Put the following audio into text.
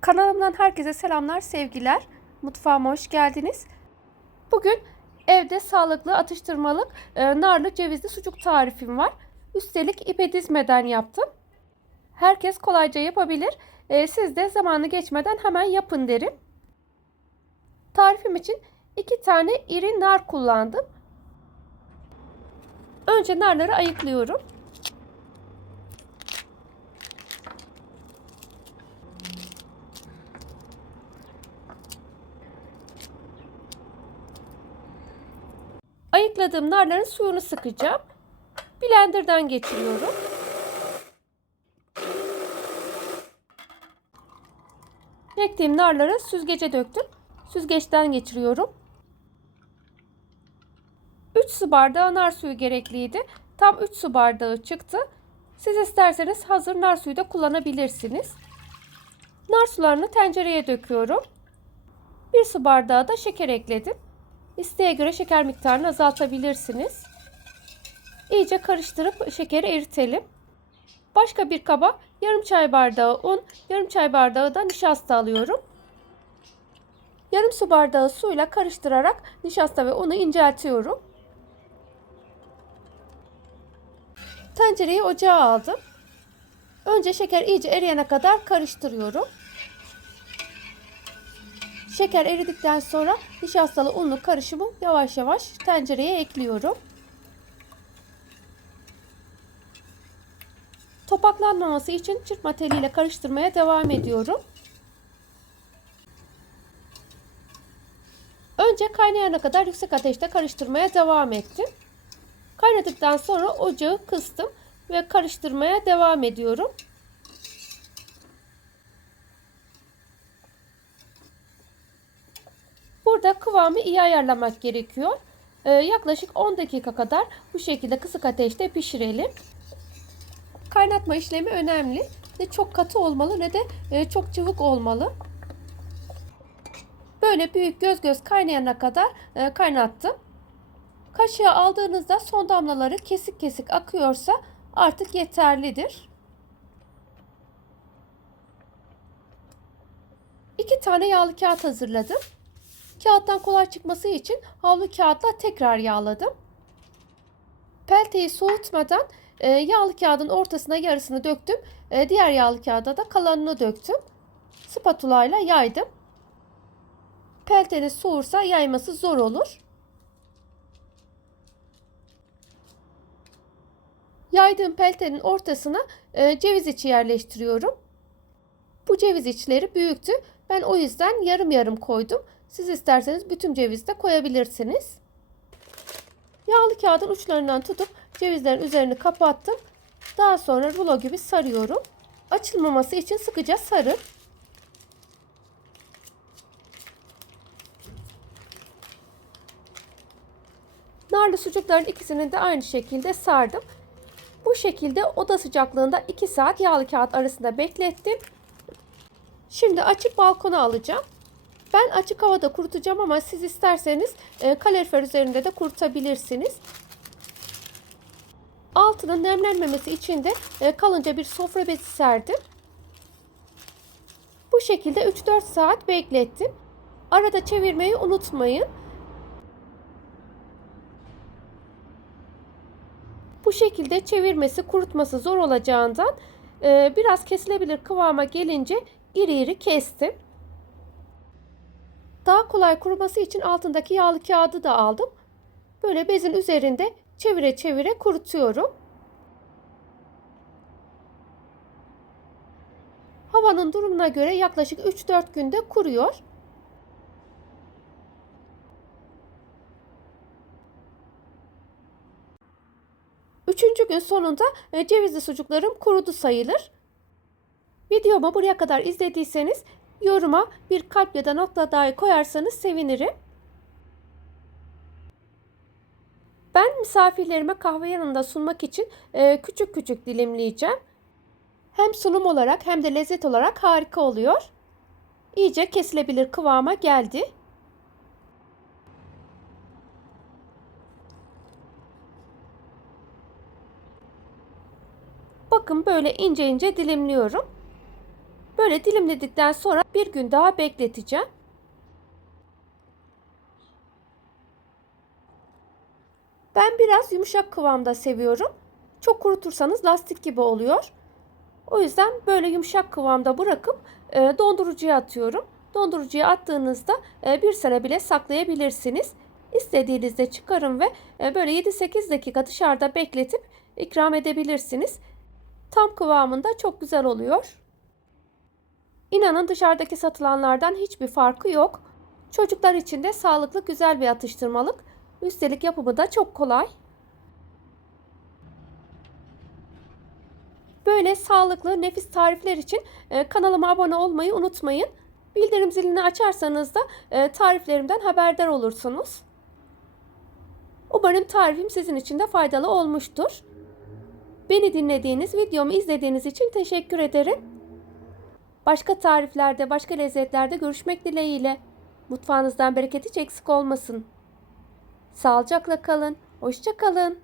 Kanalımdan herkese selamlar, sevgiler. Mutfağıma hoş geldiniz. Bugün evde sağlıklı atıştırmalık e, narlı cevizli sucuk tarifim var. Üstelik ipe dizmeden yaptım. Herkes kolayca yapabilir. E, siz de zamanı geçmeden hemen yapın derim. Tarifim için iki tane iri nar kullandım. Önce narları ayıklıyorum. Ayıkladığım narların suyunu sıkacağım. Blender'dan geçiriyorum. Ektiğim narları süzgece döktüm. Süzgeçten geçiriyorum. 3 su bardağı nar suyu gerekliydi. Tam 3 su bardağı çıktı. Siz isterseniz hazır nar suyu da kullanabilirsiniz. Nar sularını tencereye döküyorum. 1 su bardağı da şeker ekledim. İsteğe göre şeker miktarını azaltabilirsiniz. İyice karıştırıp şekeri eritelim. Başka bir kaba yarım çay bardağı un, yarım çay bardağı da nişasta alıyorum. Yarım su bardağı suyla karıştırarak nişasta ve unu inceltiyorum. Tencereyi ocağa aldım. Önce şeker iyice eriyene kadar karıştırıyorum. Şeker eridikten sonra nişastalı unlu karışımı yavaş yavaş tencereye ekliyorum. Topaklanmaması için çırpma teliyle karıştırmaya devam ediyorum. Önce kaynayana kadar yüksek ateşte karıştırmaya devam ettim. Kaynadıktan sonra ocağı kıstım ve karıştırmaya devam ediyorum. Kıvamı iyi ayarlamak gerekiyor. Ee, yaklaşık 10 dakika kadar bu şekilde kısık ateşte pişirelim. Kaynatma işlemi önemli. Ne çok katı olmalı ne de e, çok cıvık olmalı. Böyle büyük göz göz kaynayana kadar e, kaynattım. Kaşığa aldığınızda son damlaları kesik kesik akıyorsa artık yeterlidir. İki tane yağlı kağıt hazırladım. Kağıttan kolay çıkması için havlu kağıtla tekrar yağladım. Pelteyi soğutmadan e, yağlı kağıdın ortasına yarısını döktüm. E, diğer yağlı kağıda da kalanını döktüm. Spatula ile yaydım. Pelteniz soğursa yayması zor olur. Yaydığım peltenin ortasına e, ceviz içi yerleştiriyorum. Bu ceviz içleri büyüktü. Ben o yüzden yarım yarım koydum. Siz isterseniz bütün ceviz de koyabilirsiniz. Yağlı kağıdın uçlarından tutup cevizlerin üzerini kapattım. Daha sonra rulo gibi sarıyorum. Açılmaması için sıkıca sarın. Narlı sucukların ikisini de aynı şekilde sardım. Bu şekilde oda sıcaklığında 2 saat yağlı kağıt arasında beklettim. Şimdi açıp balkona alacağım. Ben açık havada kurutacağım ama siz isterseniz e, kalorifer üzerinde de kurutabilirsiniz. Altının nemlenmemesi için de e, kalınca bir sofra bezi serdim. Bu şekilde 3-4 saat beklettim. Arada çevirmeyi unutmayın. Bu şekilde çevirmesi, kurutması zor olacağından e, biraz kesilebilir kıvama gelince iri iri kestim. Daha kolay kuruması için altındaki yağlı kağıdı da aldım. Böyle bezin üzerinde çevire çevire kurutuyorum. Havanın durumuna göre yaklaşık 3-4 günde kuruyor. Üçüncü gün sonunda e, cevizli sucuklarım kurudu sayılır. Videomu buraya kadar izlediyseniz yoruma bir kalp ya da nokta dahi koyarsanız sevinirim. Ben misafirlerime kahve yanında sunmak için e, küçük küçük dilimleyeceğim. Hem sunum olarak hem de lezzet olarak harika oluyor. İyice kesilebilir kıvama geldi. Bakın böyle ince ince dilimliyorum. Böyle dilimledikten sonra bir gün daha bekleteceğim. Ben biraz yumuşak kıvamda seviyorum. Çok kurutursanız lastik gibi oluyor. O yüzden böyle yumuşak kıvamda bırakıp e, dondurucuya atıyorum. Dondurucuya attığınızda e, bir sene bile saklayabilirsiniz. İstediğinizde çıkarın ve e, böyle 7-8 dakika dışarıda bekletip ikram edebilirsiniz. Tam kıvamında çok güzel oluyor. İnanın dışarıdaki satılanlardan hiçbir farkı yok. Çocuklar için de sağlıklı güzel bir atıştırmalık. Üstelik yapımı da çok kolay. Böyle sağlıklı, nefis tarifler için e, kanalıma abone olmayı unutmayın. Bildirim zilini açarsanız da e, tariflerimden haberdar olursunuz. Umarım tarifim sizin için de faydalı olmuştur. Beni dinlediğiniz, videomu izlediğiniz için teşekkür ederim. Başka tariflerde, başka lezzetlerde görüşmek dileğiyle. Mutfağınızdan bereket hiç eksik olmasın. Sağlıcakla kalın. Hoşça kalın.